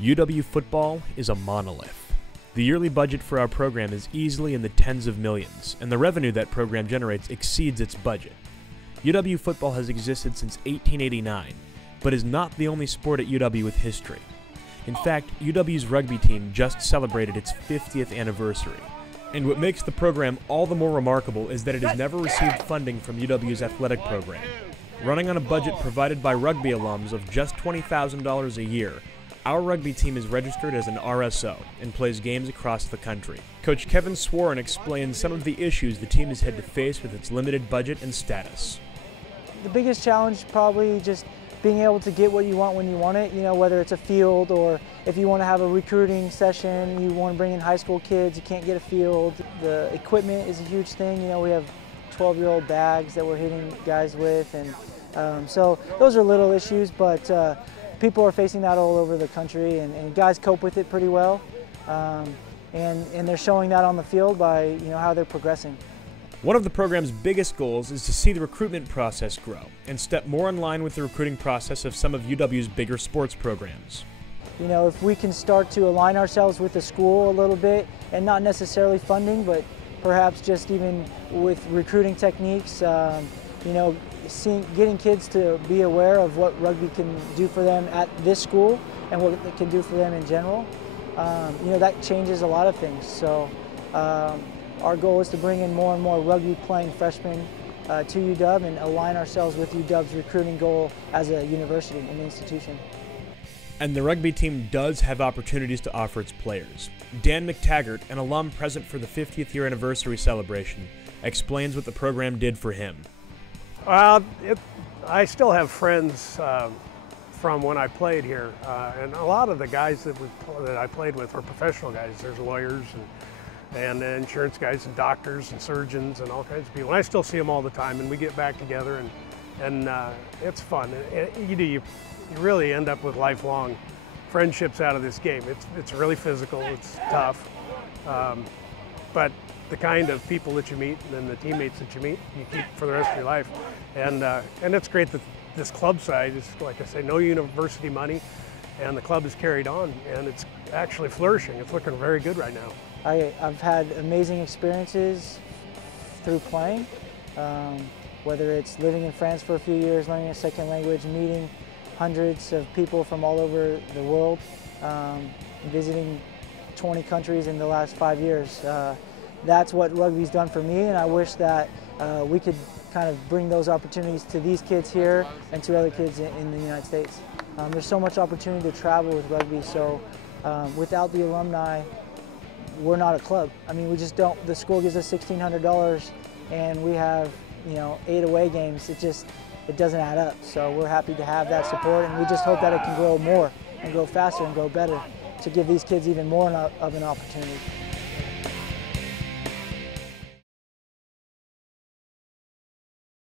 UW football is a monolith. The yearly budget for our program is easily in the tens of millions, and the revenue that program generates exceeds its budget. UW football has existed since 1889, but is not the only sport at UW with history. In fact, UW's rugby team just celebrated its 50th anniversary. And what makes the program all the more remarkable is that it has never received funding from UW's athletic program. Running on a budget provided by rugby alums of just $20,000 a year, our rugby team is registered as an RSO and plays games across the country. Coach Kevin Swarren explains some of the issues the team has had to face with its limited budget and status. The biggest challenge probably just being able to get what you want when you want it, whether it's a field or if you want to have a recruiting session, you want to bring in high school kids, you can't get a field. The equipment is a huge thing. We have 12-year-old bags that we're hitting guys with, and so those are little issues, but people are facing that all over the country, and guys cope with it pretty well, and they're showing that on the field by how they're progressing. One of the program's biggest goals is to see the recruitment process grow and step more in line with the recruiting process of some of UW's bigger sports programs. If we can start to align ourselves with the school a little bit, and not necessarily funding, but perhaps just even with recruiting techniques, getting kids to be aware of what rugby can do for them at this school and what it can do for them in general, that changes a lot of things. So our goal is to bring in more and more rugby playing freshmen to UW and align ourselves with UW's recruiting goal as a university and institution. And the rugby team does have opportunities to offer its players. Dan McTaggart, an alum present for the 50th year anniversary celebration, explains what the program did for him. I still have friends from when I played here, and a lot of the guys that I played with were professional guys. There's lawyers and insurance guys and doctors and surgeons and all kinds of people. And I still see them all the time, and we get back together, and it's fun. You really end up with lifelong friendships out of this game. It's really physical, it's tough, but the kind of people that you meet and the teammates that you meet, you keep for the rest of your life. And it's great that this club side is, like I say, no university money, and the club is carried on, and it's actually flourishing. It's looking very good right now. I've had amazing experiences through playing, whether it's living in France for a few years, learning a second language, meeting hundreds of people from all over the world, visiting 20 countries in the last 5 years. That's what rugby's done for me, and I wish that we could kind of bring those opportunities to these kids here and to other kids in the United States. There's so much opportunity to travel with rugby, so without the alumni, we're not a club. I mean, we just don't. The school gives us $1,600, and we have 8 away games. It doesn't add up. So we're happy to have that support, and we just hope that it can grow more and grow faster and grow better to give these kids even more of an opportunity.